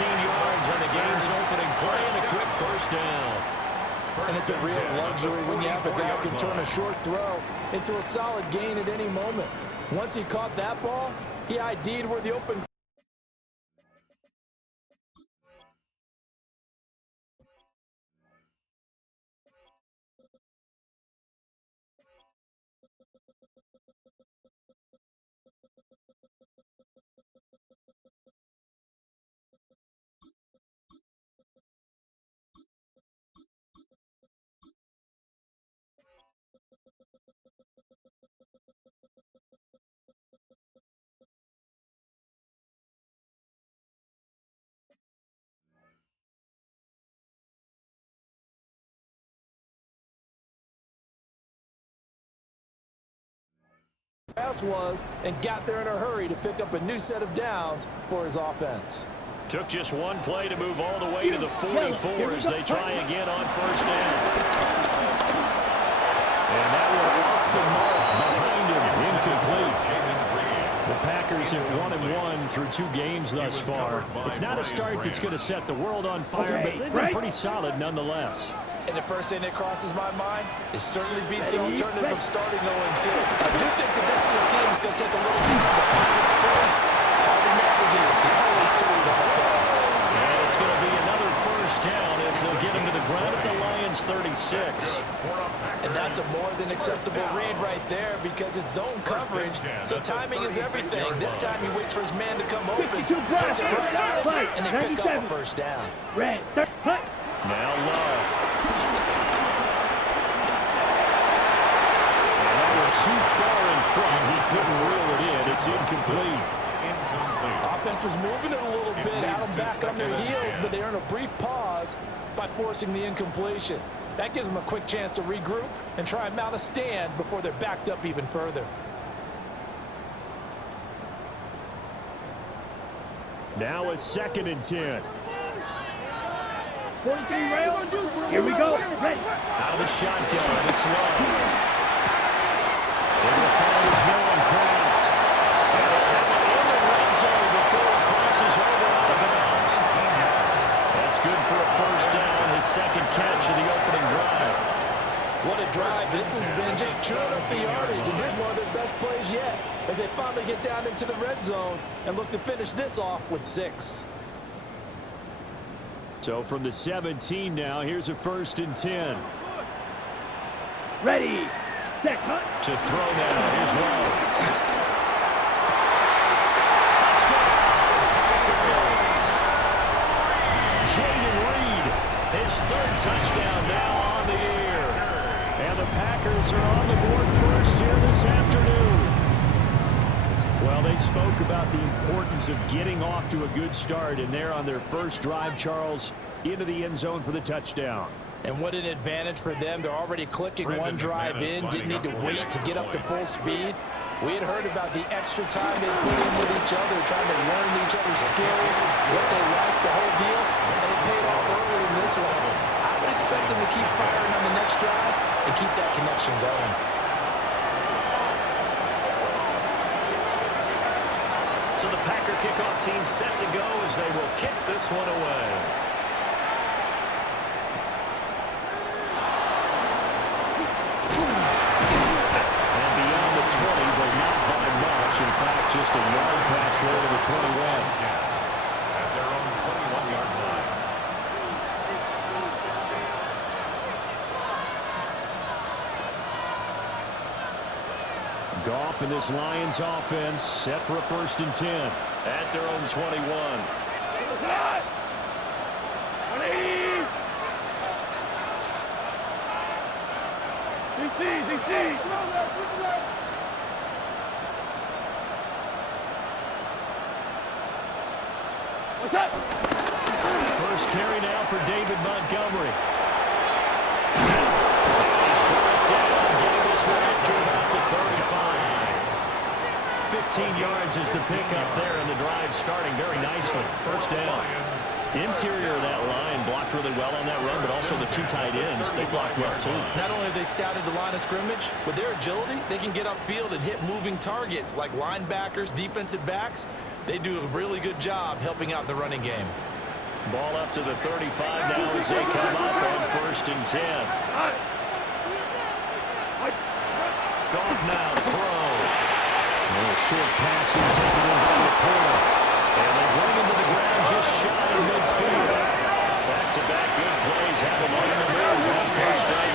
yards on the game's opening play and a quick first down. And it's a real luxury when you have a guy who can turn a short throw into a solid gain at any moment. Once he caught that ball, he ID'd where the open. Was and got there in a hurry to pick up a new set of downs for his offense. Took just one play to move all the way to the 44 as they try again on first down. And that one off the mark behind him, incomplete. The Packers have 1-1 through 2 games thus far. It's not a start that's going to set the world on fire, but they've been pretty solid nonetheless. And the first thing that crosses my mind is certainly beats the alternative of starting 0-2. I do think that this is a team that's going to take a little time to find its footing. Hard to navigate. They always tell you that. And it's going to be another first down as they'll get him to the ground at the Lions 36. And that's a more than acceptable read right there because it's zone coverage, so timing is everything. This time he waits for his man to come open, puts it right out, and then pick up a first down. Now Love. Too far in front. He couldn't reel it in. It's incomplete. Offense was moving it a little bit, had them back on their heels, but they earned a brief pause by forcing the incompletion. That gives them a quick chance to regroup and try and mount a stand before they're backed up even further. Now a 2nd and 10. 43 rail. Here we go. Ready. Out of the shotgun. It's Love. They will find his man, Kraft. And they'll have it in the red zone before it crosses over out of bounds. That's good for a first down, his 2nd catch of the opening drive. What a drive this has been, just chewing up the yardage. And here's one of their best plays yet as they finally get down into the red zone and look to finish this off with 6. So from the 17 now, here's a 1st and 10. Ready. To throw now, here's Love. Touchdown, Packers. Jaden Reed, his 3rd touchdown now on the year. And the Packers are on the board first here this afternoon. Well, they spoke about the importance of getting off to a good start, and they're on their first drive, Charles, into the end zone for the touchdown. And what an advantage for them. They're already clicking one drive in, didn't need to wait to get up to full speed. We had heard about the extra time they put in with each other, trying to learn each other's skills, what they like, the whole deal, and it paid off early in this one. I would expect them to keep firing on the next drive and keep that connection going. So the Packer kickoff team set to go as they will kick this one away. In fact, just a yard pass there to the 21. At their own 21-yard line. Goff and this Lions offense set for a 1st and 10 at their own 21. What's up? First carry now for David Montgomery. He's brought down, getting this one up to about the 35. 15 yards is the pickup there, and the drive starting very nicely. First down. Interior of that line blocked really well on that run, but also the 2 tight ends, they blocked well too. Not only have they scouted the line of scrimmage, with their agility, they can get upfield and hit moving targets like linebackers, defensive backs. They do a really good job helping out the running game. Ball up to the 35 now as they come up on 1st and 10. Goff now to throw. A short pass here taken in by the corner. And they bring him to the ground just shy of midfield. Back-to-back good plays have him on the move on 1st down.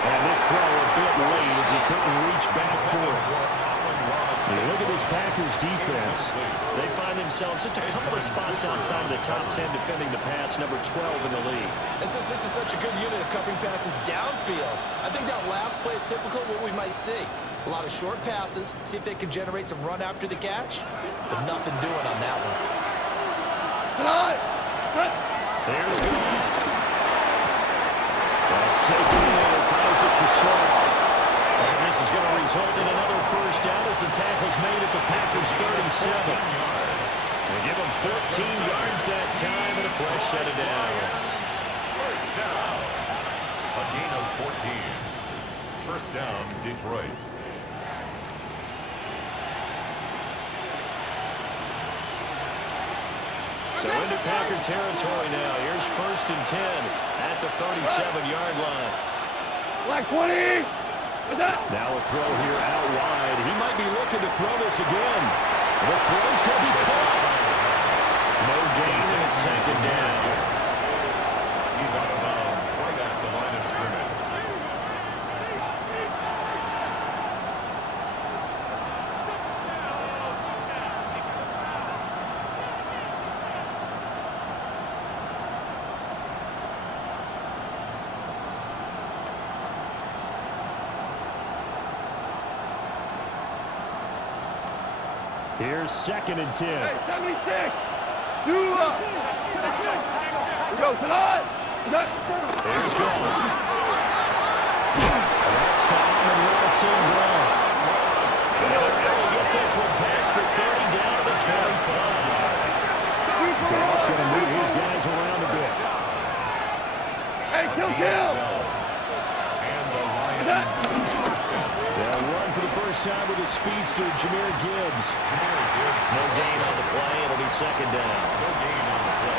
And this throw a bit late as he couldn't reach back for it. Look at this Packers defense. They find themselves just a couple of spots outside of the top 10 defending the pass, number 12 in the league. This is such a good unit of covering passes downfield. I think that last play is typical of what we might see. A lot of short passes, see if they can generate some run after the catch, but nothing doing on that one. There's Goff. That's taken in. It ties it to Shaw. And this is going to result in another 1st down as the tackle's made at the Packers' 37. They give them 14 yards that time and a fresh set of downs. 1st down. A gain of 14. 1st down, Detroit. So into Packer territory now. Here's 1st and 10 at the 37-yard line. Black 20. Now a throw here out wide. He might be looking to throw this again. The throw's going to be caught. No gain, and it's 2nd down. He's out of bounds right at the line of scrimmage. Here's 2nd and 10. Hey, 76. Two up. We go tonight. There's Goff. That's Tom and Wilson Brown. And they're able to get this one past the 30 down to the 25. Goff going to move his guys around a bit. Hey, kill. And the Lions. They'll run for the first time with his speedster, Jahmyr Gibbs. No gain on the play. It'll be 2nd down.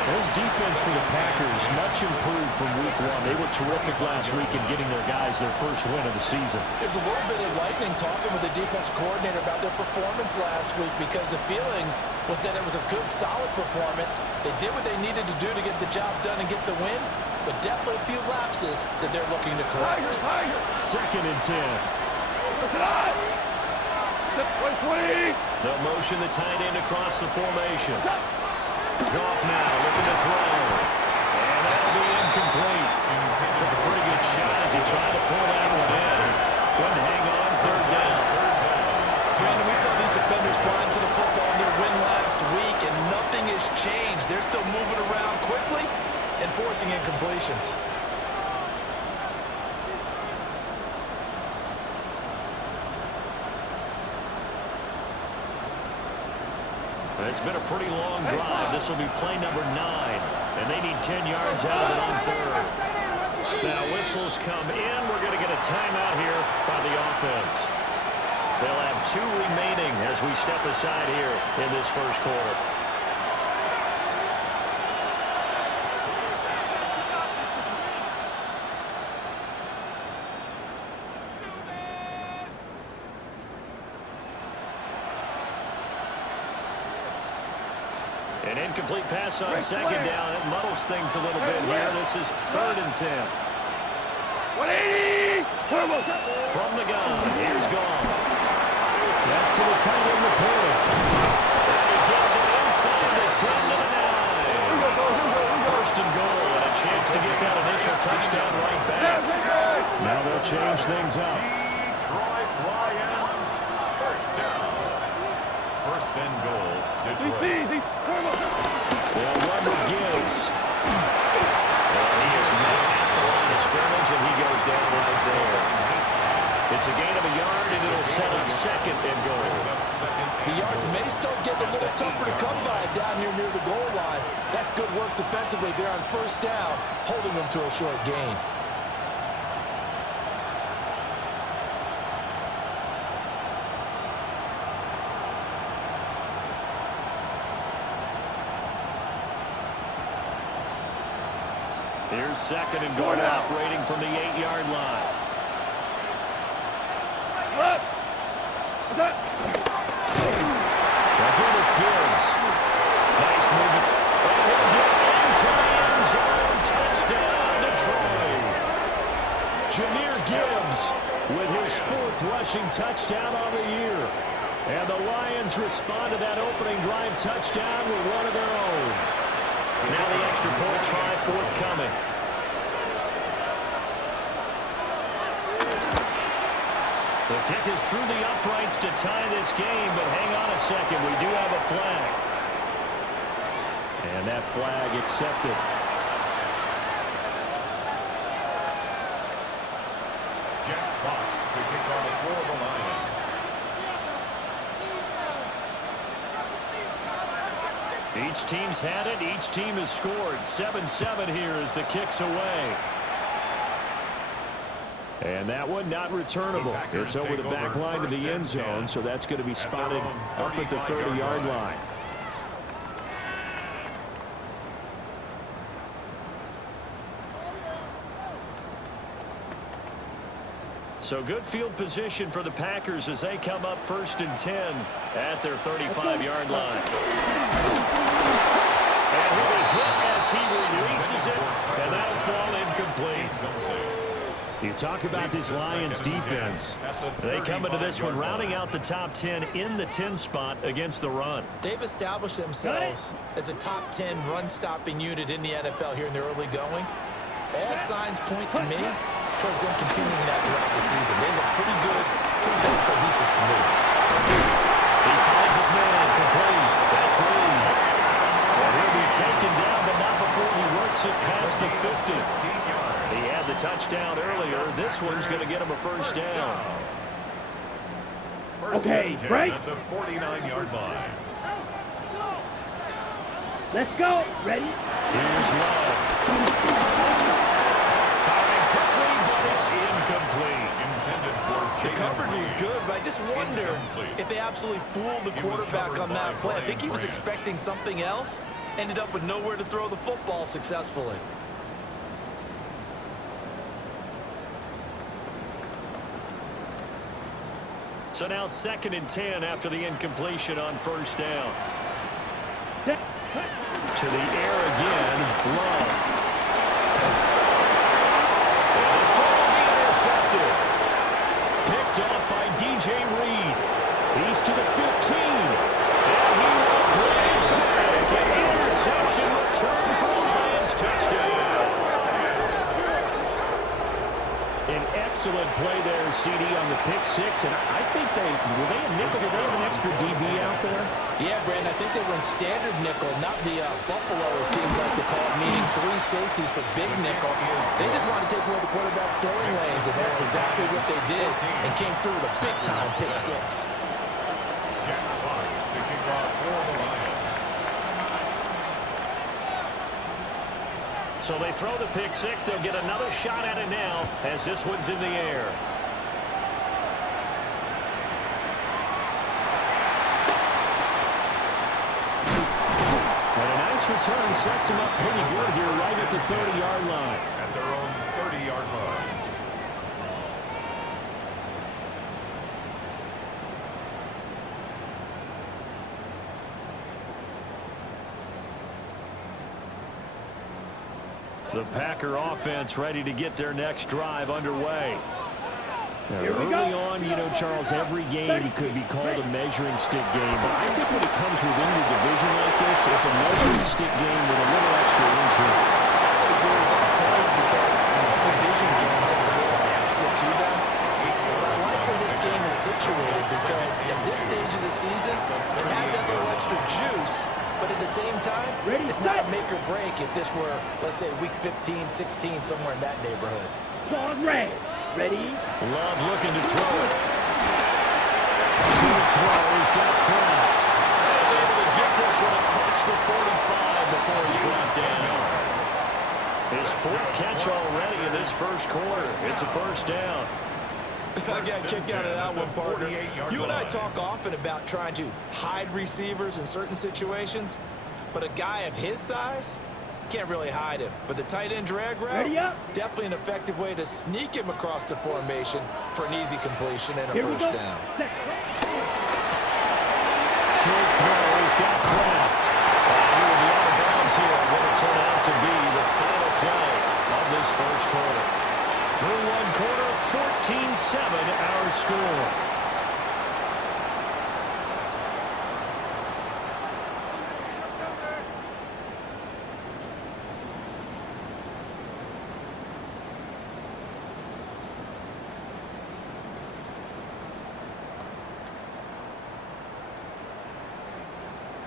This defense for the Packers, much improved from week 1. They were terrific last week in getting their guys their first win of the season. It's a little bit enlightening talking with the defense coordinator about their performance last week because the feeling was that it was a good, solid performance. They did what they needed to do to get the job done and get the win, but definitely a few lapses that they're looking to correct. 2nd and 10. They'll motion the tight end across the formation. Goff now looking to throw. And that'll be incomplete. Took a pretty good shot as he tried to pull that one in. Couldn't hang on 3rd down. Brandon, we saw these defenders flying to the football in their win last week, and nothing has changed. They're still moving around quickly and forcing incompletions. It's been a pretty long drive. This will be play number 9, and they need 10 yards out of it on 3rd. Now whistles come in. We're going to get a timeout here by the offense. They'll have 2 remaining as we step aside here in this 1st quarter. An incomplete pass on 2nd down. It muddles things a little bit here. This is 3rd and 10. 180. From the gun, here's Goff. That's to the tight end reporter. And he gets it inside the 10 to the 9. 1st and goal, and a chance to get that initial touchdown right back. Now they'll change things up. Detroit Lions. 1st down. 1st and goal, Detroit. They'll run with Gibbs. And he is met at the line of scrimmage, and he goes down right there. It's a gain of a yard, and it'll set up 2nd and goal. The yards may start getting a little tougher to come by down here near the goal line. That's good work defensively there on 1st down, holding them to a short gain. Here's second and goal operating from the 8-yard line. Again, it's Gibbs. Nice movement. And he'll get into the end zone. Touchdown, Detroit. Jahmyr Gibbs with his 4th rushing touchdown on the year. And the Lions respond to that opening drive touchdown with one of their own. Now the extra point try forthcoming. The kick is through the uprights to tie this game, but hang on a second. We do have a flag. And that flag accepted. Jack Fox to kick off for the Lions. Each team's had it. Each team has scored. 7-7 here as the kick's away. And that one not returnable. It's over the back line to the end zone, so that's going to be spotted up at the 30-yard line. So good field position for the Packers as they come up 1st and 10 at their 35-yard line. And he'll be hit as he releases it, and that'll fall incomplete. You talk about this Lions defense. They come into this one rounding out the top 10 in the 10 spot against the run. They've established themselves as a top 10 run-stopping unit in the NFL here in the early going. All signs point to me towards them continuing that throughout the season. They look pretty good, pretty damn cohesive to me. He finds his man complete. That's Reed. And he'll be taken down, but not before he works it past the 50. He had the touchdown earlier. This one's going to get him a first down. Okay, break. At the 49-yard line. Let's go. Ready? Here's Love. Firing quickly, but it's incomplete. Intended for The coverage was good, but I just wonder if they absolutely fooled the quarterback on that play. I think he was expecting something else. Ended up with nowhere to throw the football successfully. So now 2nd and 10 after the incompletion on first down. To the air again, Love. And this time will be intercepted. Picked off by DJ Reed. He's to the 15. And he will bring it back. An interception return for the Lions touchdown. An excellent play there, CD, on the pick 6. And I think were they a nickel? Did they have an extra DB out there? Yeah, Brandon, I think they run standard nickel, not the Buffalo, as teams like to call it, meaning 3 safeties for big nickel. They just want to take away the quarterback's throwing lanes, and that's exactly what they did, and came through with a big-time pick 6. Jack Fox to kick off for the Lions. So they throw the pick 6. They'll get another shot at it now as this one's in the air. And a nice return sets him up pretty good here right at the 30-yard line. At their own 30-yard line. The Packer offense ready to get their next drive underway. Now, early on, you know, Charles, every game could be called a measuring stick game. But I think when it comes within your division like this, it's a measuring stick game with a little extra intrigue. I agree with that totally, because division games have a little extra to them. I like where this game is situated, because at this stage of the season, it has that little extra juice. But at the same time, it's not a make or break if this were, let's say, week 15, 16, somewhere in that neighborhood. Ball red. Ready? Love looking to throw it. Short throw. He's got Kraft. And able to get this one across the 45 before he's brought down. His 4th catch already in this first quarter. It's a first down. I got kicked out of that one, partner. You and I talk often about trying to hide receivers in certain situations, but a guy of his size, can't really hide him. But the tight end drag Ready route, up. definitely an effective way to sneak him across the formation for an easy completion and a Here we first go. down. Set. Short throw. He's got Kraft. And he will be out of bounds here. What will turn out to be the final play of this first quarter. Through one quarter, 14-7 our score.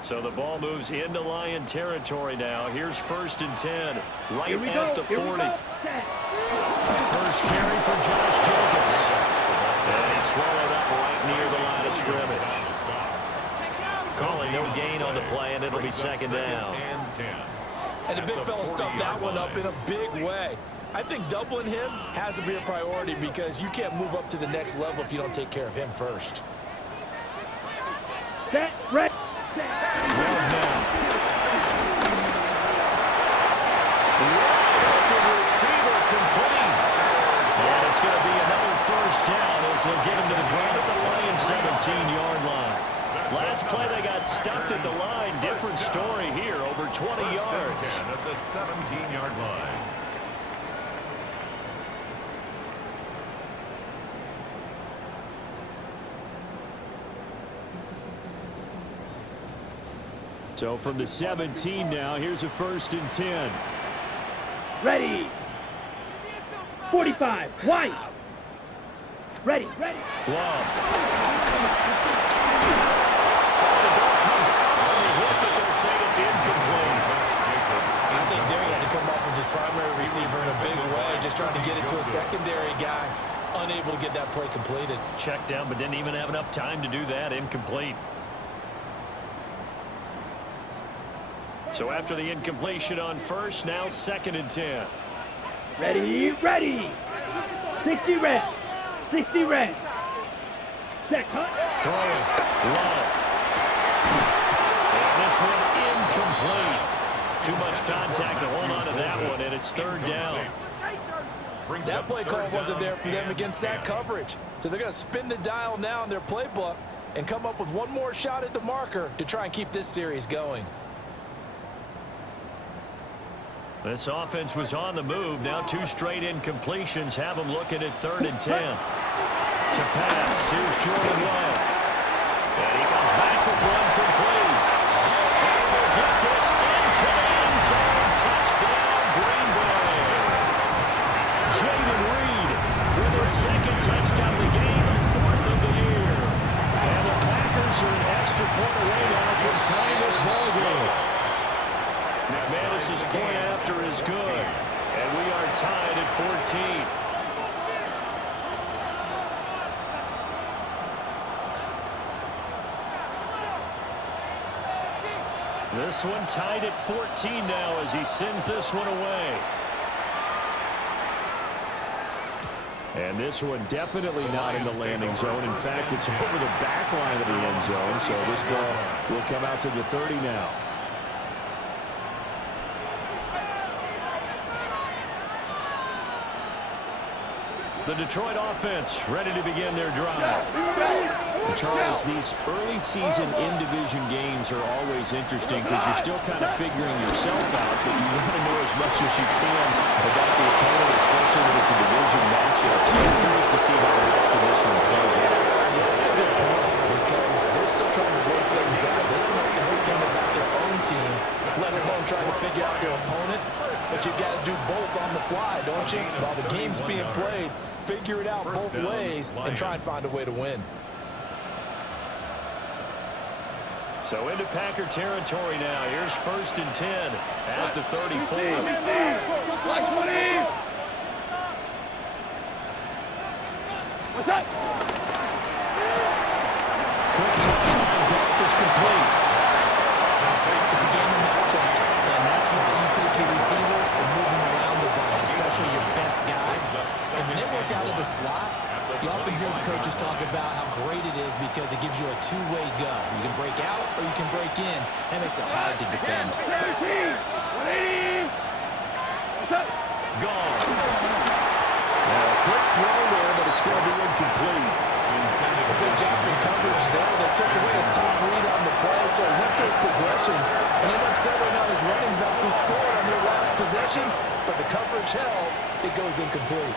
So the ball moves into Lion territory now. Here's 1st and 10. Right Here we at go. the Here 40. we go. Set. First carry for Josh Jacobs. And he swallowed up right near the line of scrimmage. Calling no gain on the play, and it'll be 2nd down. And 10. And the big fella stuffed that one up in a big way. I think doubling him has to be a priority because you can't move up to the next level if you don't take care of him first. Set. Ready. Set. Love now. Open receiver complete. And it's going to be another first down as they'll get him to the ground at the Lions 17-yard line. Last play they got stuffed at the line. Different story here, over 20 yards. 10 at the 17-yard line. So from the 17 now, here's a 1st and 10. Ready. 45. White. Ready. Ready. Love. The ball comes out on the hit, but they'll say it's incomplete. I think there he had to come off of his primary receiver in a big way, just trying to get it to a secondary guy, unable to get that play completed. Checked down, but didn't even have enough time to do that. Incomplete. So after the incompletion on first, now 2nd and 10. Ready. Ready. 60 red. 60 red. Set. Cut. Throwing. Love. And this one incomplete. Too much contact to hold on to that one, and it's 3rd down. That play call wasn't there for them against that coverage. So they're going to spin the dial now in their playbook and come up with one more shot at the marker to try and keep this series going. This offense was on the move. Now 2 straight incompletions have them looking at 3rd and 10. To pass, here's Jordan Love. And he comes back with one complete. And will get this into the end zone. Touchdown, Green Bay. Jaden Reed with his 2nd touchdown of the game, 4th of the year. And the Packers are an extra point away now from tying this ball game. Now, Manis's point after is good, and we are tied at 14. This one tied at 14 now as he sends this one away. And this one definitely not in the landing zone. In fact, it's over the back line of the end zone, so this ball will come out to the 30 now. The Detroit offense ready to begin their drive. And Charles, these early season in-division games are always interesting because you're still kind of figuring yourself out, but you want to know as much as you can about the opponent, especially when it's a division matchup. So I'm curious to see how the rest of this one plays out. Yeah, that's a good point because they're still trying to work things out. They don't know everything about their own team, let alone trying to figure out their opponent. But you got to do both on the fly, don't you? While the game's being played, figure it out both ways and try and find a way to win. So into Packer territory now. Here's 1st and 10 at the 34. What's up? Quick toss by Goff is complete. It's a game of matchups, and that's why you take your receivers and move them around a bunch, especially your best guys. And when they work out of the slot, you often hear the coaches talk about how great it is because it gives you a two-way go. You can break out or you can break in. That makes it hard to defend. 17, 180. Gone. Now, a quick throw there, but it's going to be incomplete. Good job in coverage there. They took away his top read on the play, so he went to his progressions and ended up settling on his running back who scored on their last possession, but the coverage held. It goes incomplete.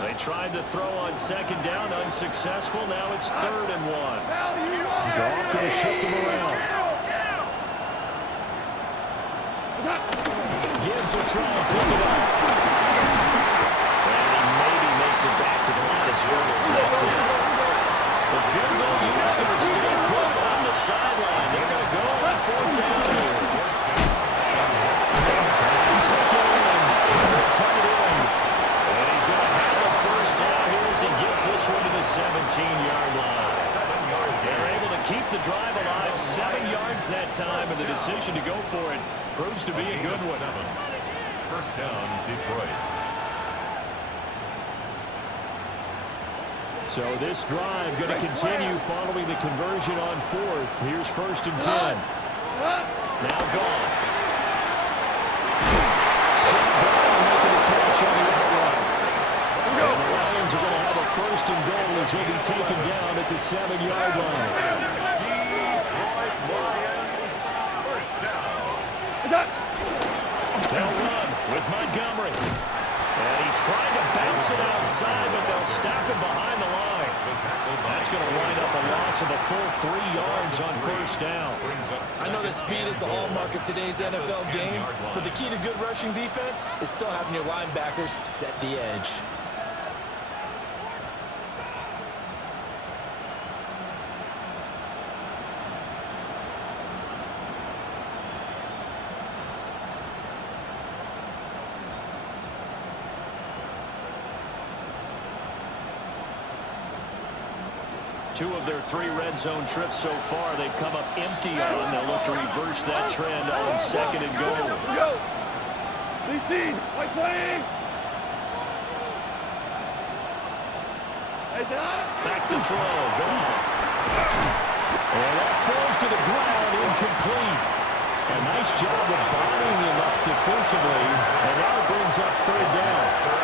They tried to throw on second down, unsuccessful. Now it's 3rd and 1. Goff going to shift him around. Gibbs will try and pick it up. And he maybe makes it back to the line of scrimmage. That's it. The field goal unit's going to stay put on the sideline. They're going to go on 4th down here. He's taken in. He's going to tuck it in. And he's going to have a first down here as he gets this one to the 17-yard line. They're able to keep the drive alive. 7 yards that time, and the decision to go for it proves to be a good one. First down, Detroit. So this drive going to continue following the conversion on 4th. Here's 1st and 10. Now gone. Sam Brown making a catch on the outrun. And the Lions are going to have a 1st and goal as he'll be taken down at the 7-yard line. Detroit Lions, first down. They'll run with Montgomery. And he tried to bounce it outside, but they'll stop him behind the line. That's going to wind up a loss of a full 3 yards on 1st down. I know that speed is the hallmark of today's NFL game, but the key to good rushing defense is still having your linebackers set the edge. Two of their 3 red zone trips so far, they've come up empty on. They'll look to reverse that trend on 2nd and goal. Go! Lead, white flag! Back to throw. Gone. And that falls to the ground, incomplete. A nice job of bombing him up defensively, and now it brings up 3rd down.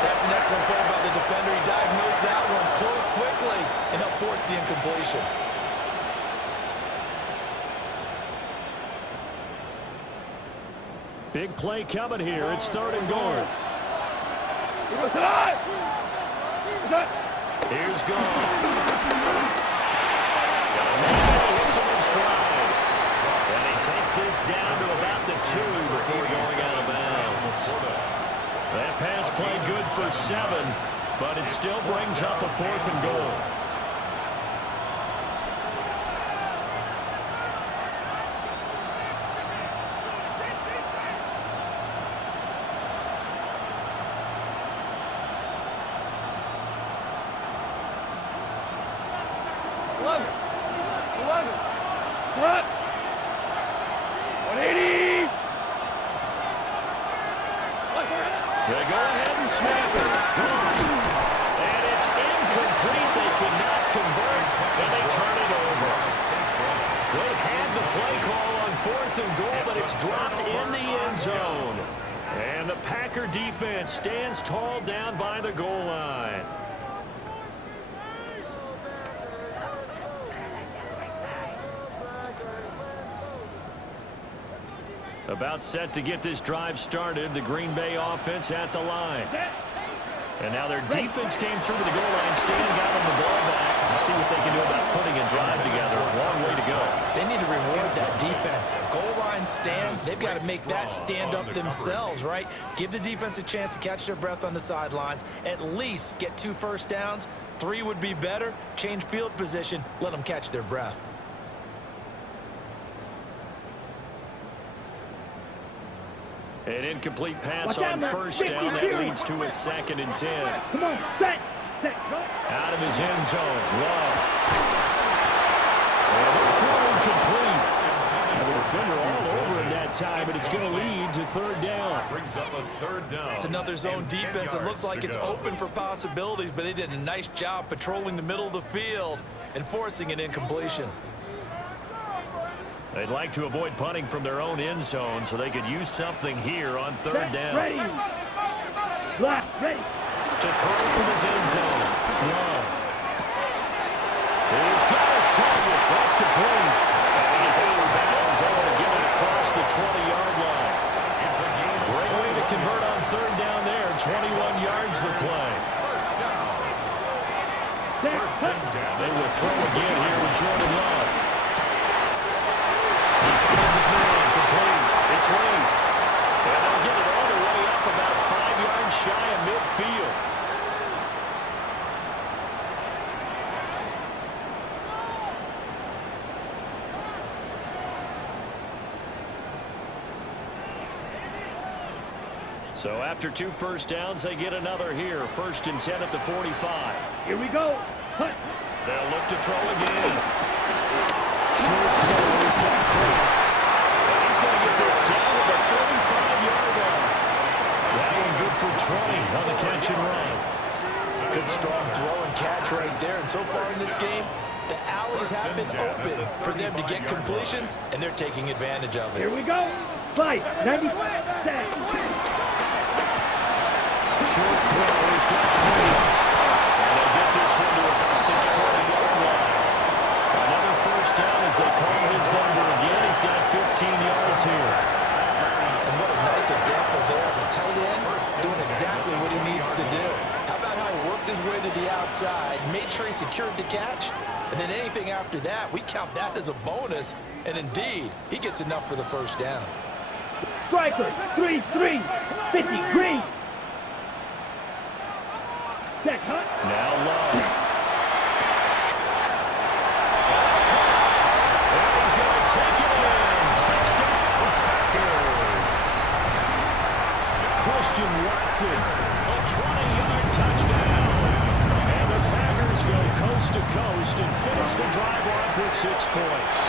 That's an excellent play by the defender. He diagnosed that one, closed quickly, and helped force the incompletion. Big play coming here. It's 3rd and goal. Here's Goff. Hits him in stride. And he takes this down to about the 2 before going out of bounds. That pass play good for 7, but it still brings up a 4th and goal. What? 180! They go ahead and snap it. And it's incomplete. They could not convert, and they turn it over. They had the play call on 4th and goal, but it's dropped in the end zone. And the Packer defense stands tall down by the goal line. About set to get this drive started. The Green Bay offense at the line. And now their defense came through to the goal line. Stan got them the ball back. Let's see what they can do about putting a drive together. A long way to go. They need to reward that defense. A goal line stand, they've got to make that stand up themselves, right? Give the defense a chance to catch their breath on the sidelines. At least get 2 first downs. 3 would be better. Change field position. Let them catch their breath. An incomplete pass on 1st down. That leads to a 2nd and 10. Come on, set, go. Out of his end zone. Love. And it's throw incomplete. it's going to lead to third down. Brings up a third down. It's another zone And 10 defense. It looks yards like to it's go. open for possibilities, but they did a nice job patrolling the middle of the field and forcing an incompletion. They'd like to avoid punting from their own end zone so they could use something here on third down. Ready. Black, ready. To throw from his end zone. Love. He's got his target. That's complete. And he's out of bounds, able to get it across the 20-yard line. It's a gain of Great way to convert on third down there. 21 yards the play. first down. First and 10. They will throw again here with Jordan Love. He finds his man. Complete. It's Wayne. And they'll get it all the way up about 5 yards shy of midfield. So after 2 first downs, they get another here. First and 10 at the 45. Here we go. Hunt. They'll look to throw again. Short throw is got Kraft. And he's going to get this down to the 35-yard line. That one good for 20 on the catch and run. Good strong throw and catch right there. And so far in this game, the alleys have been open for them to get completions, and they're taking advantage of it. Here we go. Fight. 90. Set. Short throw is got Kraft. And they'll get this one to about the 20-yard line. Another first down as they call his number again. He's got 15 yards here. And what a nice example there of a tight end doing exactly what he needs to do. How about how he worked his way to the outside, made sure he secured the catch, and then anything after that, we count that as a bonus. And indeed, he gets enough for the first down. Striker. 3-3. 50. Green. Set. Hunt. Now Love. That's caught. And he's going to take it in. Touchdown for Packers. Christian Watson, a 20-yard touchdown. And the Packers go coast to coast and finish the drive off with 6 points.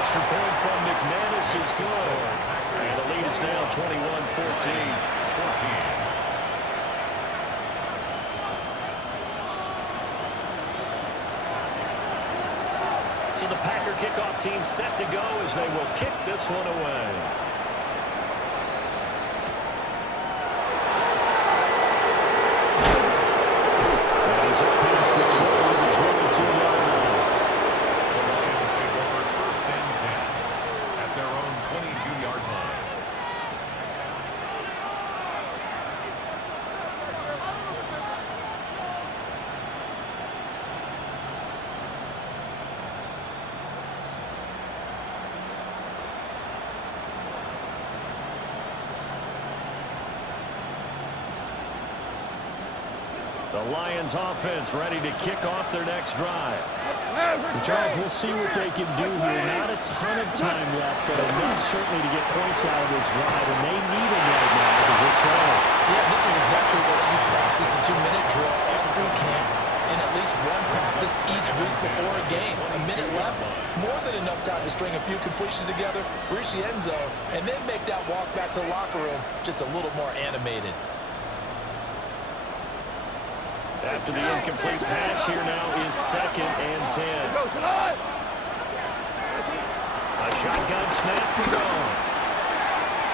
Extra point from McManus is good. And the lead is now 21-14. So the Packer kickoff team set to go as they will kick this one away. That is up past the 12 to the 22-yard line. The Lions take over first and 10 at their own 22-yard line. The Lions offense ready to kick off their next drive. And Charles, we'll see what they can do here. Not a ton of time left, but enough certainly to get points out of this drive, and they need them right now because they're trailing. Yeah, this is exactly what you practice a 2-minute drill all through camp, and at least one practice each week before a game. A minute left, more than enough time to string a few completions together, reach the end zone, and then make that walk back to the locker room just a little more animated. After the incomplete pass, here now is 2nd and 10. A shotgun snap to go.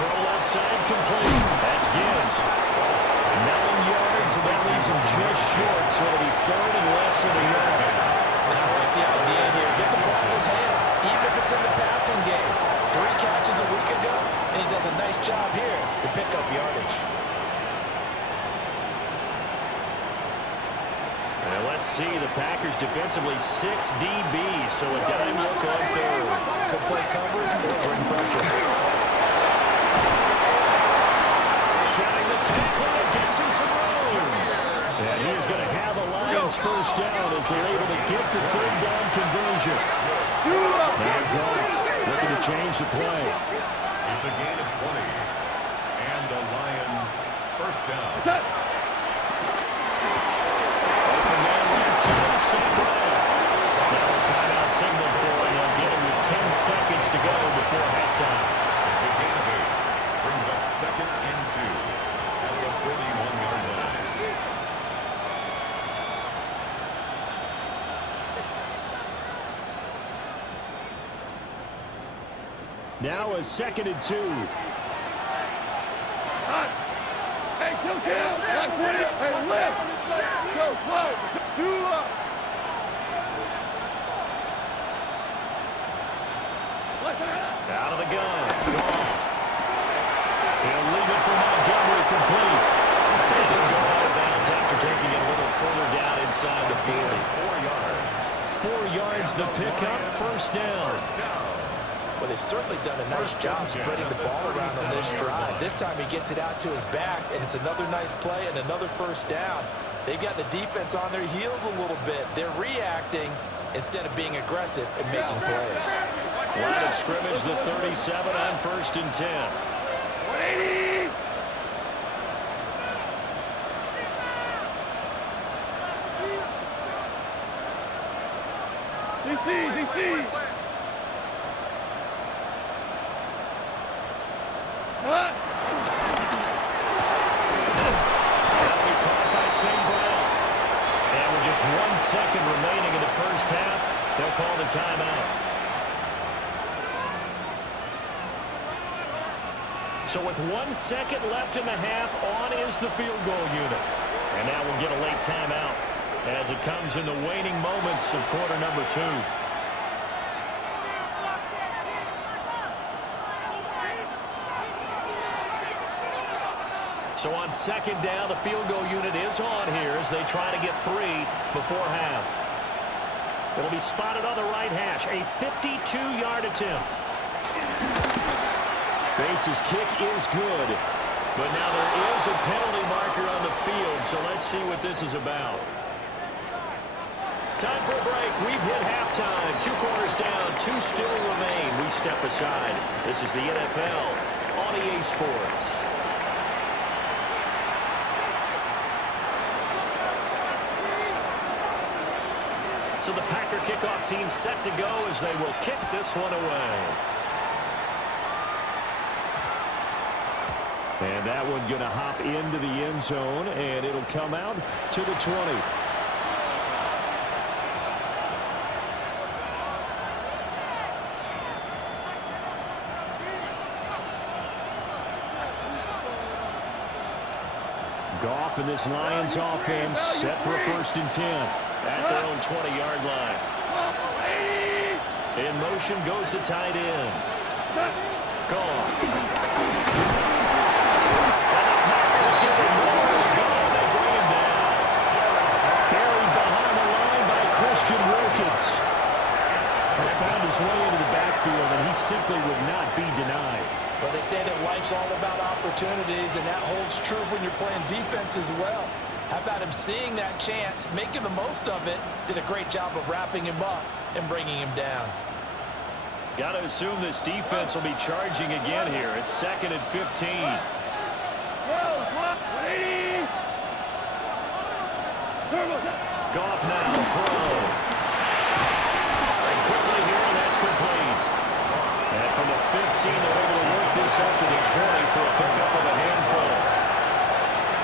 Throw left side complete. That's Gibbs. 9 yards, and that leaves him just short, so it'll be 3rd and less than a yard. And I like the idea here. Get the ball in his hands, even if it's in the passing game. 3 catches a week ago, and he does a nice job here to pick up yardage. And let's see, the Packers defensively 6 DBs, so a dime look on 3rd. Good play coverage, bring pressure. Shouting the tackle, and gives him some room. And he is going to have a Lions first down as they're able to get the 3rd down conversion. There goes, looking to change the play. It's a gain of 20. And the Lions first down. Now a timeout signal for him. They'll get him with 10 seconds to go before halftime. It's Now a 2nd and 2. Hey, kill. Hey, lift. Go, slow. 2 up. Out of the gun. Goff. He'll leave it for Montgomery complete. And he'll go out of bounds after taking it a little further down inside the 40. 4 yards. 4 yards the pickup. First down. Well, they've certainly done a nice job spreading the ball around on this drive. This time he gets it out to his back, and it's another nice play and another first down. They've got the defense on their heels a little bit. They're reacting instead of being aggressive and making plays. Line of scrimmage, the 37 on 1st and 10. 180. DC. Cut. That'll be caught by St. Brown. And with just 1 second remaining in the first half, they'll call the timeout. So with 1 second left in the half, on is the field goal unit. And now we'll get a late timeout as it comes in the waning moments of quarter number 2. So on 2nd down, the field goal unit is on here as they try to get 3 before half. It'll be spotted on the right hash, a 52-yard attempt. Bates' kick is good, but now there is a penalty marker on the field, so let's see what this is about. Time for a break. We've hit halftime. 2 quarters down, 2 still remain. We step aside. This is the NFL on EA Sports. So the Packer kickoff team set to go as they will kick this one away. And that one going to hop into the end zone, and it'll come out to the 20. Goff and this Lions offense set for a 1st and 10 at their own 20-yard line. In motion goes the tight end. Goff. And the Packers give him more to go. They bring him down. Buried behind the line by Christian Wilkins. He found his way into the backfield, and he simply would not be denied. Well, they say that life's all about opportunities, and that holds true when you're playing defense as well. How about him seeing that chance, making the most of it, did a great job of wrapping him up and bringing him down. Got to assume this defense will be charging again here. It's 2nd and 15. Goff now throw. And quickly here, and that's complete. And from the 15, they're able to work this up to the 20 for a pickup of a handful.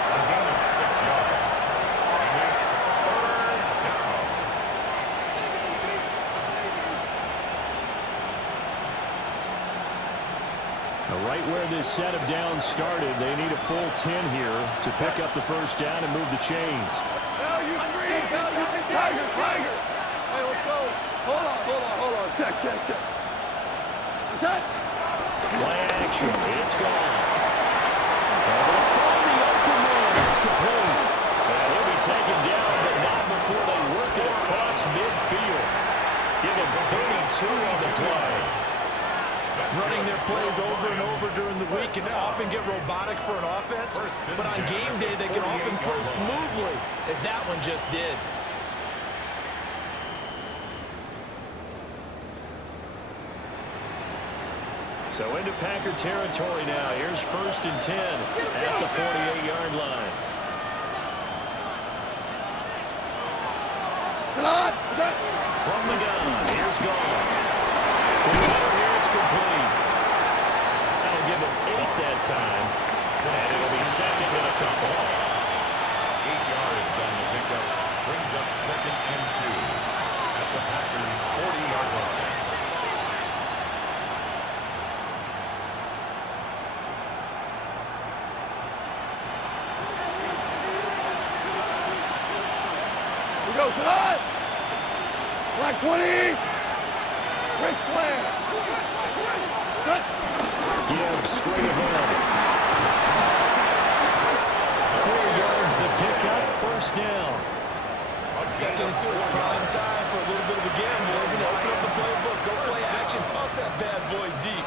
A gain of 6 yards. And it's 3rd down. Now, right where this set of downs started, they need a full 10 here to pick up the first down and move the chains. Tiger. Hey, let's go. Hold on. Check. Play action. It's gone. And they'll find the open man. It's complete. And he'll be taken down, but not before they work it across midfield. Give him 32 on the play. Running their plays over and over during the week can often get robotic for an offense, but on game day they can often flow smoothly, as that one just did. So into Packer territory now. Here's 1st and 10 at the 48-yard line. From the gun, here's Goff. Here it's complete. That'll give him 8 that time. And it'll be 2nd and a couple. 8 yards on the pickup. Brings up 2nd and 2 at the Packers' 40-yard line. tonight. Black 20. Ric Flair. Cut. Gibbs straight ahead. 4 yards the pickup, first down. Second and 2 is prime time for a little bit of a gamble, isn't it? Open up the playbook, go play action, toss that bad boy deep.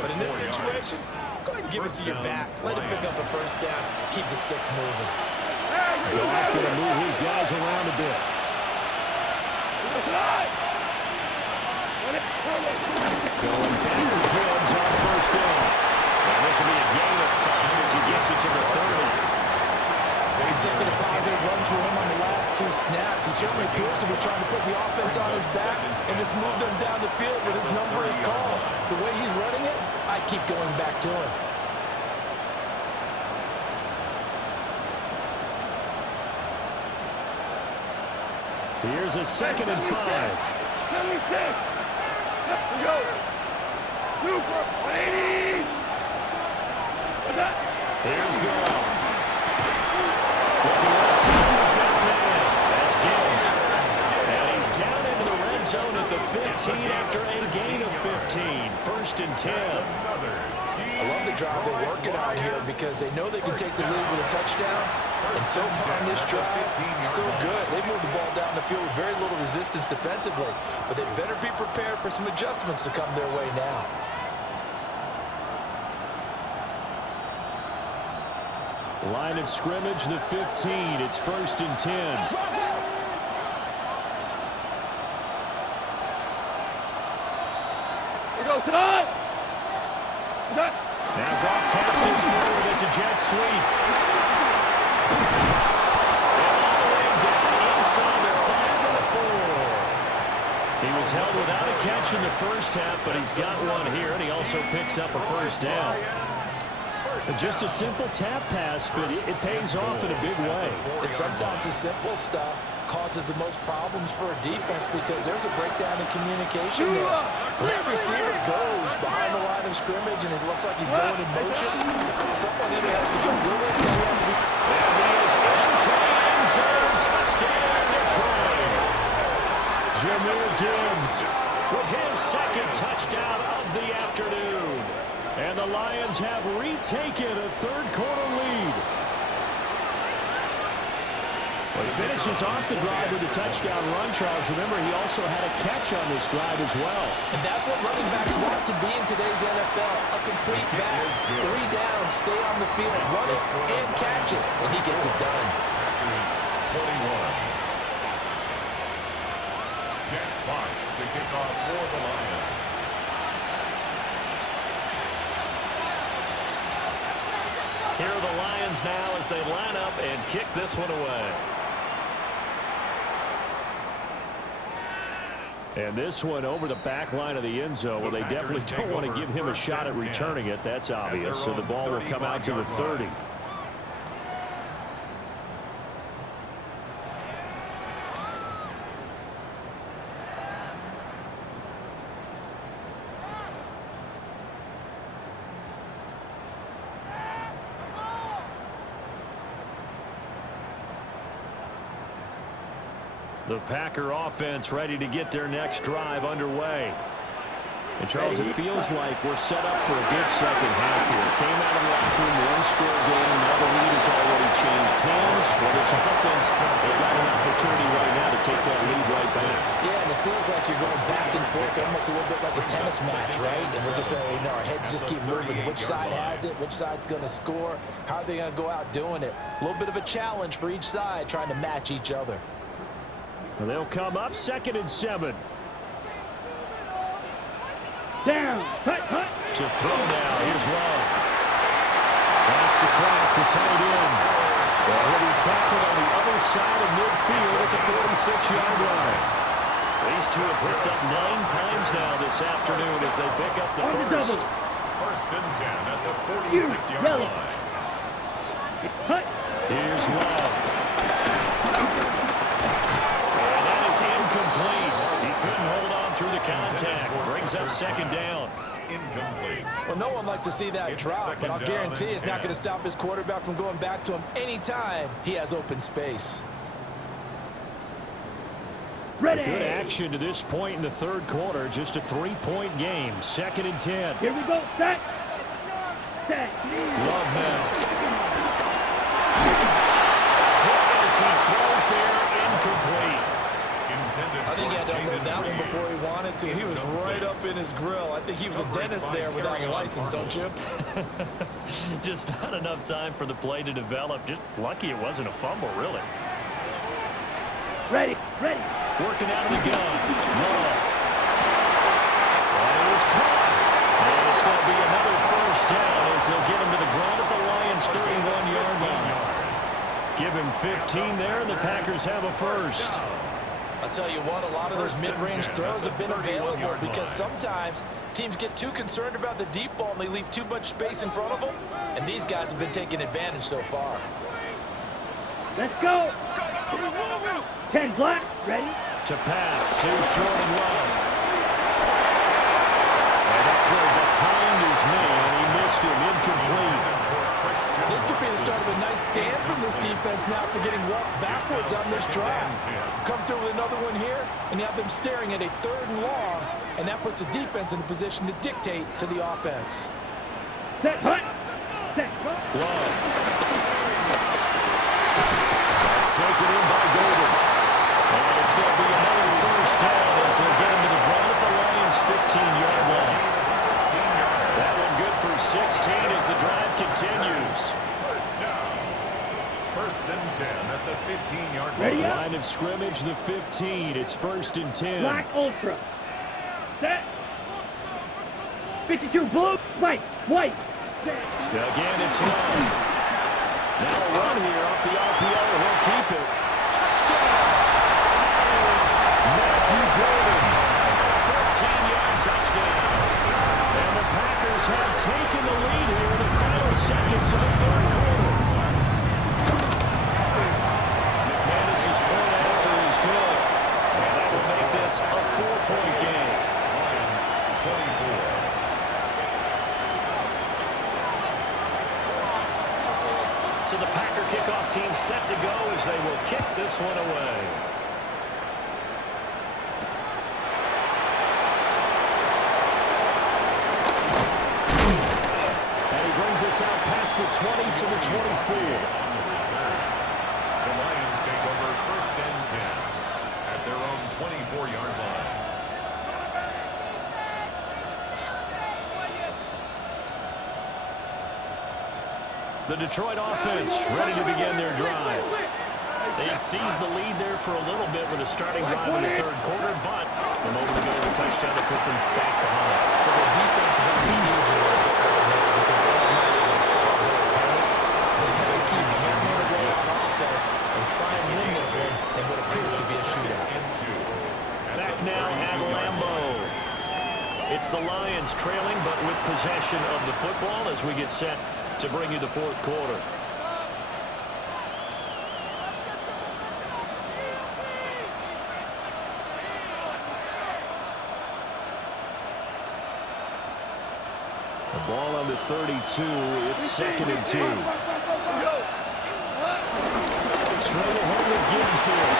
But in this situation, go ahead and give it to your back. Let it pick up a first down. Keep the sticks moving. Goff going to move his guys around a bit. Going back to Gibbs on first down. And this will be a gain of 5 as he gets it to the 30. Consecutive positive runs for him on the last 2 snaps. He certainly appears to be trying to put the offense on his back and just move them down the field, but his number is called. The way he's running it, I keep going back to him. Here's a 2nd and 5. 76. Here we go. Super 180. What's that? Here's Goff. Looking right side, he's got a man. That's Gibbs. And he's down into the red zone at the 15 after a gain of 15. First and 10. I love the drive they're working on here because they know they can take the lead with a touchdown. And so far in this drive, so good. They moved the ball down the field with very little resistance defensively. But they better be prepared for some adjustments to come their way now. Line of scrimmage, the 15. It's first and 10. We go tonight. Now Goff taps his forward. It's a jet sweep. Inside the 5 to the 4. He was held without a catch in the first half, but he's got one here, and he also picks up a first down. Just a simple tap pass, but it pays off in a big way. And sometimes the simple stuff causes the most problems for a defense because there's a breakdown in communication there. When that receiver goes behind the line of scrimmage and it looks like he's going in motion, someone either has to go with it or he has to be... And he is into the end zone. Touchdown, Detroit. Jahmyr Gibbs with his 2nd touchdown of the afternoon. And the Lions have retaken a 3rd quarter lead. Well, he finishes off the drive with a touchdown run, Charles. Remember, he also had a catch on this drive as well. And that's what running backs want to be in today's NFL. A complete back. 3 downs, stay on the field, run it, and catch it. And he gets it done. 21. Jack Fox to kick off for the Lions. Here are the Lions now as they line up and kick this one away. And this one over the back line of the end zone. Well, they definitely don't want to give him a shot at returning it. That's obvious. So the ball will come out to the 30. The Packer offense ready to get their next drive underway. And, Charles, it feels like we're set up for a good second half here. Came out of the locker room, 1-score game. Now the lead has already changed hands. Well, this offense, they've got an opportunity right now to take that lead right back. Yeah, and it feels like you're going back and forth, almost a little bit like a tennis match, right? And we're just, our heads just keep moving. Which side has it? Which side's going to score? How are they going to go out doing it? A little bit of a challenge for each side, trying to match each other. Well, they'll come up 2nd and 7. Down. Cut. To throw now. Here's Love. That's to Kraft, the tight end. Well, he'll be tackled on the other side of midfield at the 46-yard line. These two have hooked up 9 times now this afternoon as they pick up the first. First and 10 at the 46-yard line. Here's Love. And that is incomplete. He couldn't hold on through the contact. Brings up 2nd down. Incomplete. Well, no one likes to see that drop, but I'll guarantee it's not going to stop his quarterback from going back to him anytime he has open space. Ready. Good action to this point in the third quarter. Just a 3-point game. 2nd and 10. Here we go. Set. Set. Love now. As he throws there, incomplete. I think he had to unload that one before he wanted to. He was right up in his grill. I think he was a dentist there without a license, don't you? Just not enough time for the play to develop. Just lucky it wasn't a fumble, really. Ready. Ready. Working out of the gun. Love. And it is caught. And it's going to be another first down as they'll get him to the ground at the Lions' 31-yard line. Give him 15 there, and the Packers have a first. I'll tell you what, a lot of those mid-range throws have been available because sometimes teams get too concerned about the deep ball and they leave too much space in front of them, and these guys have been taking advantage so far. Let's go. 10 black. Ready. To pass, here's Jordan Love. And a throw behind his man. He missed him, incomplete. This could be the start of a nice stand from this defense now after getting walked backwards on this drive. Come through with another one here, and you have them staring at a 3rd and long, and that puts the defense in a position to dictate to the offense. Set. Hut. Set. Love. That's taken in by Golden. And it's going to be another first down as they'll get him to the ground at the Lions' 15-yard line. That one good for 16 as the drive continues. First down. 1st and 10 at the 15-yard Ready line. up. Line of scrimmage, the 15. It's 1st and 10. Black Ultra. Set. 52 blue. White. White. Set. Again, it's Love. Now a run here off the RPO, and he'll keep it. Touchdown! Matthew Golden, 14-yard touchdown. And the Packers have taken the lead here in the final seconds of the 3rd quarter. McManus's point after is good. And that will make this a 4-point game. Lions 24. So the Packer kickoff team set to go as they will kick this one away. And he brings us out past the 20 to the 24. On the return, the Lions take over 1st and 10 at their own 24-yard line. The Detroit offense ready to begin their drive. They seized the lead there for a little bit with a starting drive in the 3rd quarter, but a moment ago the touchdown that puts them back behind. So their defense is on the siege a little bit right now because they have not been able to settle their opponents. So they got to keep hammering away on offense and try and win this one in what appears to be a shootout. Back now at Lambeau. It's the Lions trailing, but with possession of the football as we get set to bring you the 4th quarter. The ball on the 32. It's 2nd and 2. Straight ahead with Gibbs here.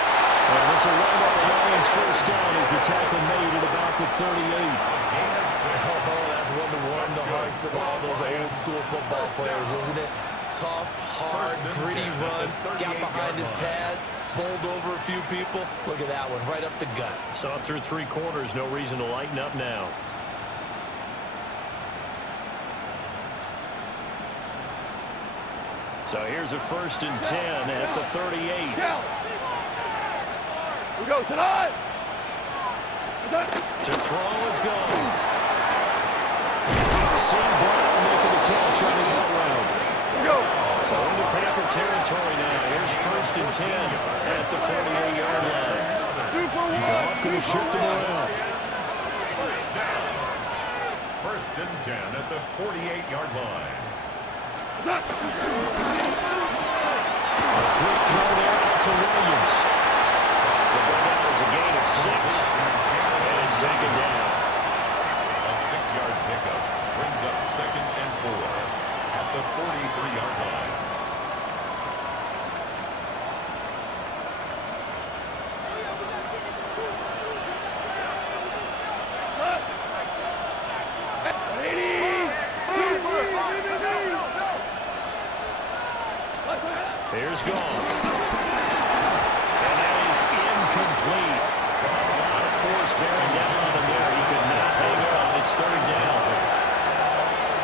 And this will wind up the Lions' first down as the tackle made at about the 38. Oh, that's one to warm the hearts of all those old school football players, isn't it? Tough, hard, gritty run, got behind his pads, bowled over a few people. Look at that one, right up the gut. Saw it through 3 quarters, no reason to lighten up now. So here's a 1st and 10 at the 38. We go tonight. To throw is gone. St. Brown making the catch on the out route. So into Packer territory now. Here's 1st and 10 at the 48-yard line. Goff going to shift him around. First down. 1st and 10 at the 48-yard line. A quick throw there out to Williams. That was a gain of 6. And it's 2nd down. A 6-yard pickup brings up 2nd and 4 at the 43-yard line. Here's Gone. And that is incomplete. A lot of force bearing down on him there. He could not hang on. It's third down.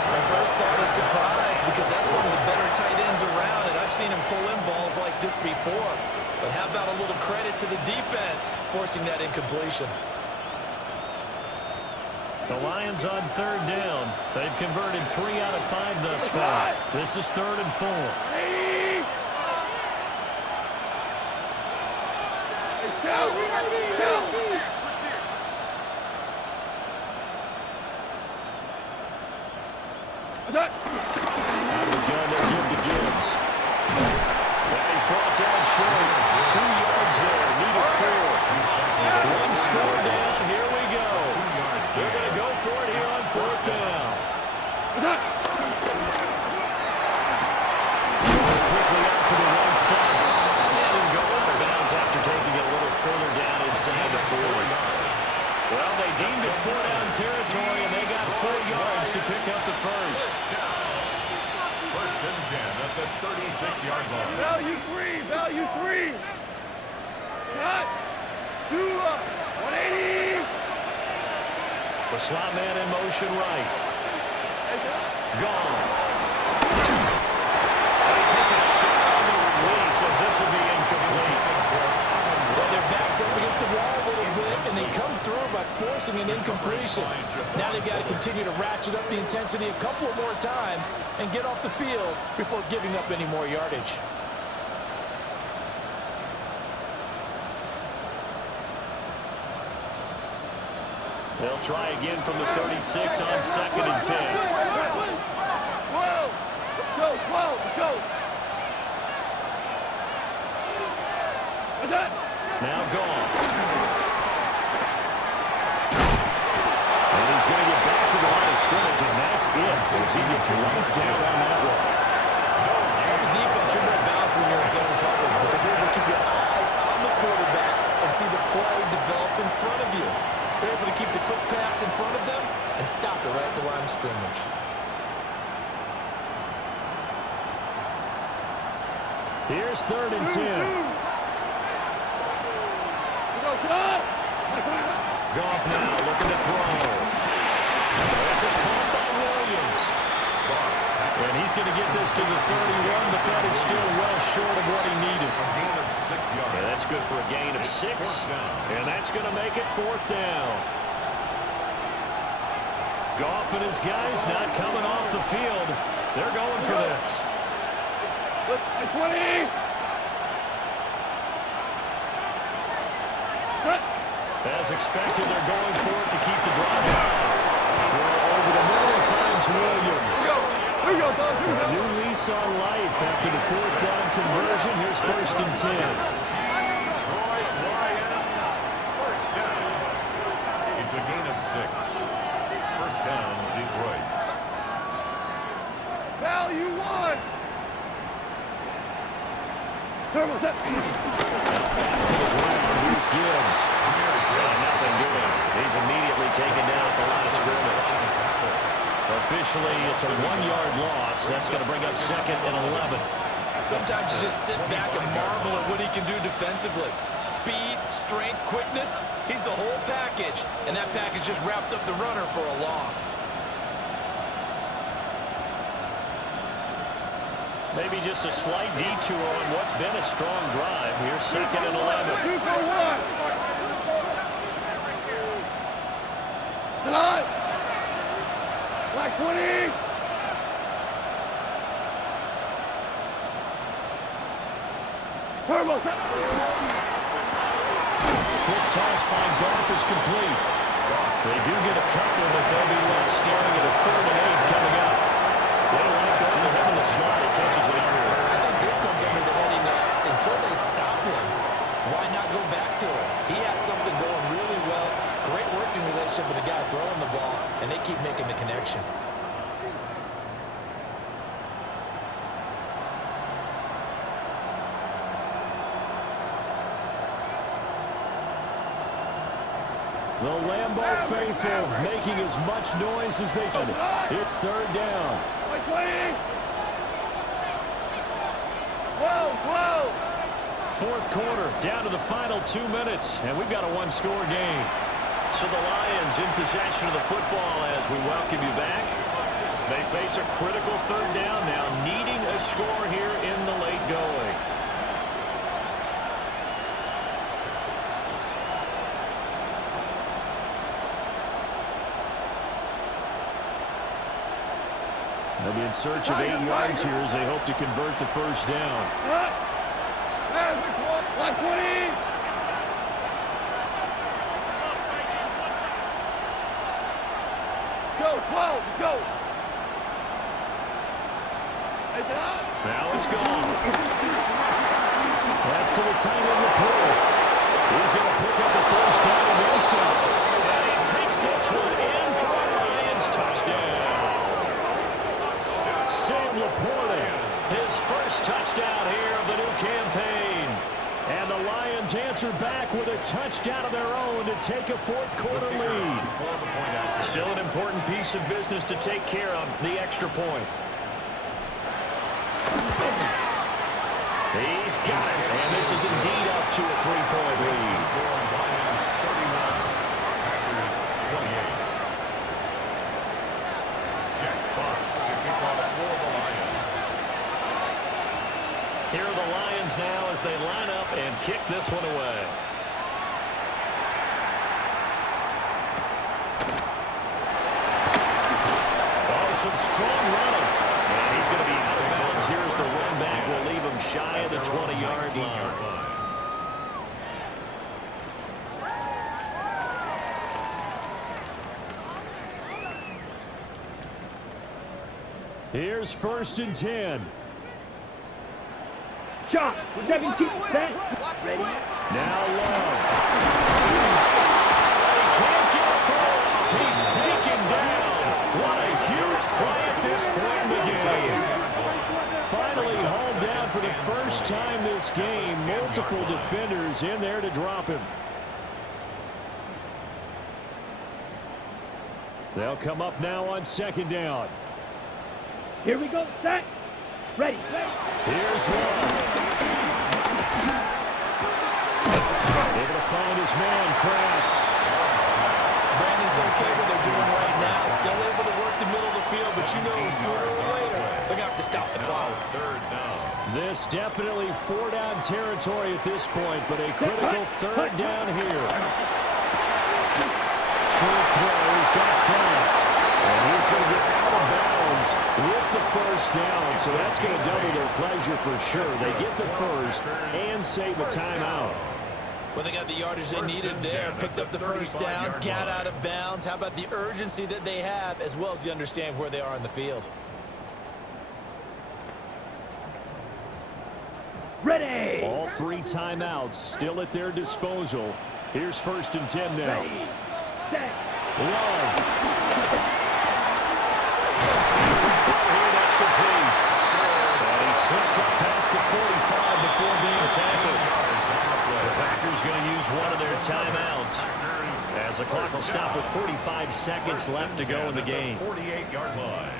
My first thought is surprise because that's one of the better tight ends around, and I've seen him pull in balls like this before. But how about a little credit to the defense forcing that incompletion? The Lions on third down. They've converted 3 out of 5 thus far. This is 3rd and 4. Out of the gun, they'll give to Gibbs. And he's brought down short. 2 yards there. Needed 4. 1 score down. Here we go. They're going to go for it here on 4th down. Quickly out to the right side. And go out of bounds after taking it a little further down inside the 40. Well, they deemed it 4-down territory, and they got 4 yards to pick up the first. 1st and 10 at the 36-yard line. Value 3. Value 3. Cut. 180. The slot man in motion right. Gone. And he takes a shot on the release as this will be incomplete. Well, their back's up against the wall a little bit, and they come through by forcing an incompletion. Now they've got to continue to ratchet up the intensity a couple of more times and get off the field before giving up any more yardage. They'll try again from the 36 on 2nd and 10. 12. Let's go. 12. Let's go. What's that? Now Gone. And he's going to get back to the line of scrimmage, and that's it as he gets right down on that one. As a defense, you're more balanced when you're in zone coverage because you're able to keep your eyes on the quarterback and see the play develop in front of you. They're able to keep the quick pass in front of them and stop it right at the line of scrimmage. Here's 3rd and 10. Goff now looking to throw. This is caught by Williams. And he's going to get this to the 31, but that is still well short of what he needed. A gain of 6 yards. And that's good for a gain of 6. And that's going to make it 4th down. Goff and his guys not coming off the field. They're going for this. 20. As expected, they're going for it to keep the drive alive. Throw over the middle finds Williams. Here we go, fellas. Here we A go. new lease on life after the 4th down conversion. Here's 1st and 10. Detroit Lions, 1st down. It's a gain of 6. 1st down, Detroit. Value 1. Turbo set. Back to the ground. Here's Gibbs. And nothing doing. He's immediately taken down at the line of scrimmage. Officially, it's a 1-yard loss. That's going to bring up 2nd and 11. Sometimes you just sit back and marvel at what he can do defensively. Speed, strength, quickness, he's the whole package. And that package just wrapped up the runner for a loss. Maybe just a slight detour on what's been a strong drive. Here's 2nd and 11. 2 for 1. Tonight. Black 20. Turbo. Quick toss by Goff is complete. They do get a couple, but they'll be left staring at a 3rd and 8 coming up. They don't like going to him in the slot. He catches it everywhere. I think this comes under the heading of until they stop him, why not go back to him? He has something going really well. Great working relationship with the guy throwing the ball, and they keep making the connection. The Lambeau faithful making as much noise as they can. It's 3rd down. Black 20. 1. Fourth quarter, down to the final 2 minutes, and we've got a one-score game. So the Lions in possession of the football as we welcome you back. They face a critical third down now, needing a score here in the late going. They'll be in search of 8 yards here as they hope to convert the first down. Go, 12, go. Now it's gone. That's to the tight end, Laporte. He's going to pick up the first down on the side. And he takes this one in for a Lions touchdown. Sam Laporte, his first touchdown here of the new campaign. And the Lions answer back with a touchdown of their own to take a fourth quarter lead. Still an important piece of business to take care of, the extra point. He's got it, and this is indeed up to a 3-point lead. Here are the Lions now as they line up and kick this one away. Oh, some strong running. And he's going to be out of bounds. Here's the run back. Will leave him shy of the 20-yard line. Here's 1st and 10. Shot, 17, set, ready. Now Love. He can't get a throw. He's taken down. What a huge play at this point in the game. Finally hauled down for the first time this game. Multiple defenders in there to drop him. They'll come up now on 2nd down. Here we go, set, ready. Here's Love. Able to find his man, Kraft. Brandon's okay what they're doing right now. Still able to work the middle of the field, but you know sooner or later they're going to have to stop the clock. This definitely 4-down territory at this point, but a critical 3rd down here. Short throw, he's got Kraft. And he's going to get out of bounds with the first down, so that's going to double their pleasure for sure. They get the first and save a timeout. Well, they got the yardage they needed there, picked up the first down, got out of bounds. How about the urgency that they have, as well as the understand where they are in the field? Ready. All 3 timeouts still at their disposal. Here's 1st and 10 now. Ready, set. Love. That's complete. And he slips up past the 45 before being tackled. The Packers going to use one of their timeouts as the clock will stop with 45 seconds left to go in the game. 48-yard line.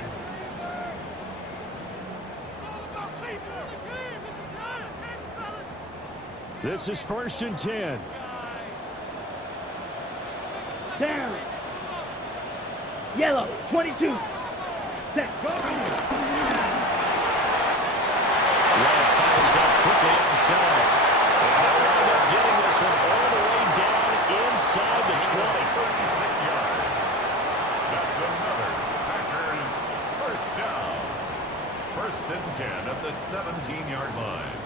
This is 1st and 10. Down. Yellow, 22. Set, go. Love fires up quickly inside. And they'll wind up getting this one all the way down inside the 20. 36 yards. That's another Packers first down. 1st and 10 at the 17-yard line.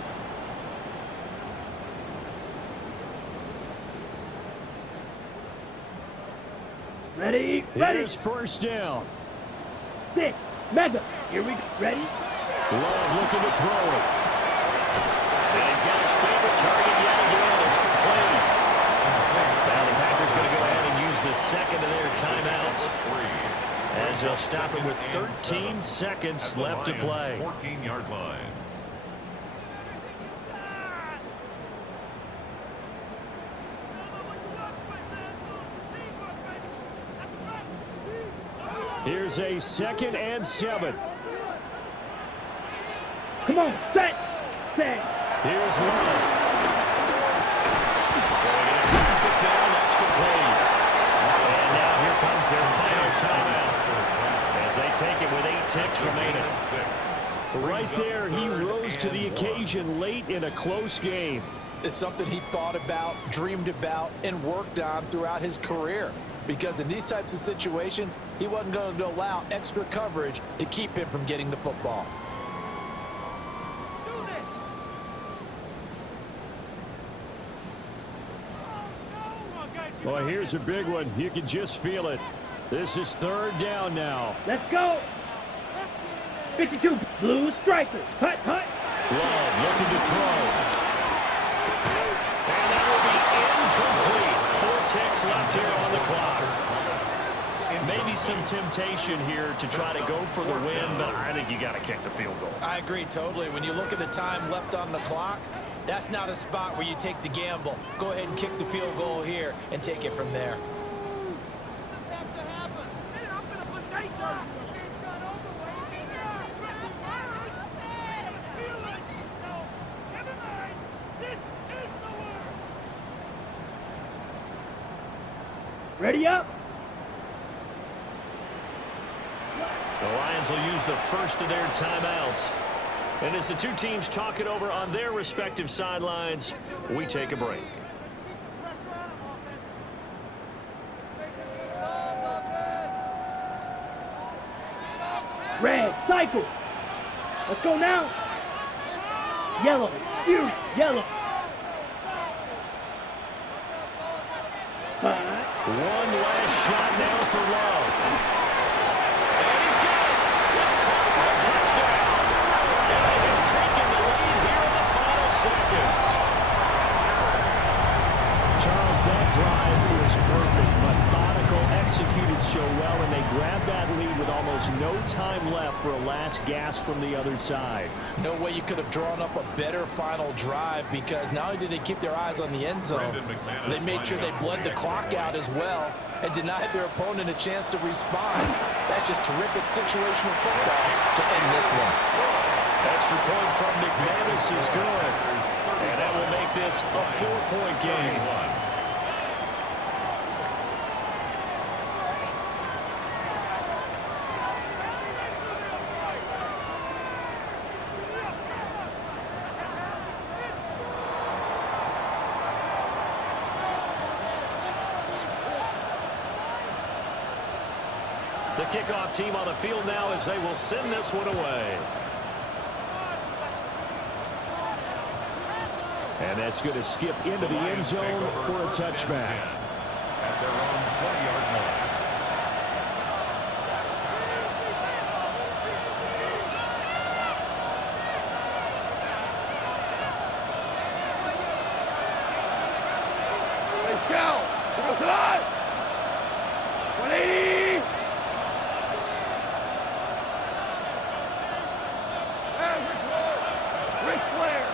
Ready, Here's 1st down. 6, mega. Here we go, ready. Love looking to throw it. And he's got his favorite target yet again. It's complete. Now the Packers going to go ahead and use the second of their timeouts as they'll stop him with 13 seconds left to play. 14-yard line. Here's a 2nd and 7. Come on, set. Set. Here's Love. So they get a traffic down. That's complete. And now here comes their final timeout as they take it with 8 ticks remaining. Right there, he rose to the occasion late in a close game. It's something he thought about, dreamed about, and worked on throughout his career. Because in these types of situations, he wasn't going to allow extra coverage to keep him from getting the football. Well, here's a big one. You can just feel it. This is 3rd down now. Let's go. 52, blue striker. Hut, hut. Love looking to throw. And that will be incomplete. 4 ticks left here on the clock. Maybe some temptation here to try to go for the win, but I think you got to kick the field goal. I agree totally. When you look at the time left on the clock, that's not a spot where you take the gamble. Go ahead and kick the field goal here and take it from there. Ready up. The Lions will use the first of their timeouts. And as the two teams talk it over on their respective sidelines, we take a break. Red, cycle. Let's go now. Yellow, huge, yellow. 5. One last shot now for Love. And he's got it. It's caught for a touchdown. And they have taken the lead here in the final seconds. Charles, that drive was perfect. Methodical, executed so well, and they grabbed that lead with almost no time left for a last gasp from the other side. No way you could have drawn up a better final drive, because not only did they keep their eyes on the end zone, they made sure they bled the clock out as well and denied their opponent a chance to respond. That's just terrific situational football to end this one. Extra point from McManus is good. And that will make this a 4-point game. The kickoff team on the field now as they will send this one away. And that's going to skip into the end zone for a touchback. At their own 20-yard line. Let's go. Go tonight. 180. Ric Flair.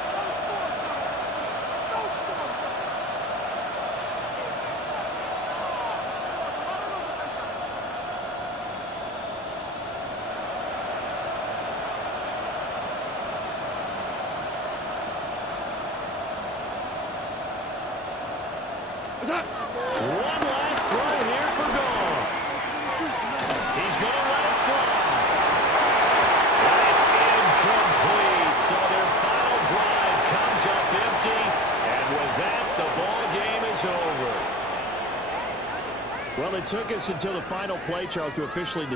One last throw here for Goff. He's going to let it fly. And it's incomplete. So their final drive comes up empty. And with that, the ball game is over. Well, it took us until the final play, Charles, to officially decide.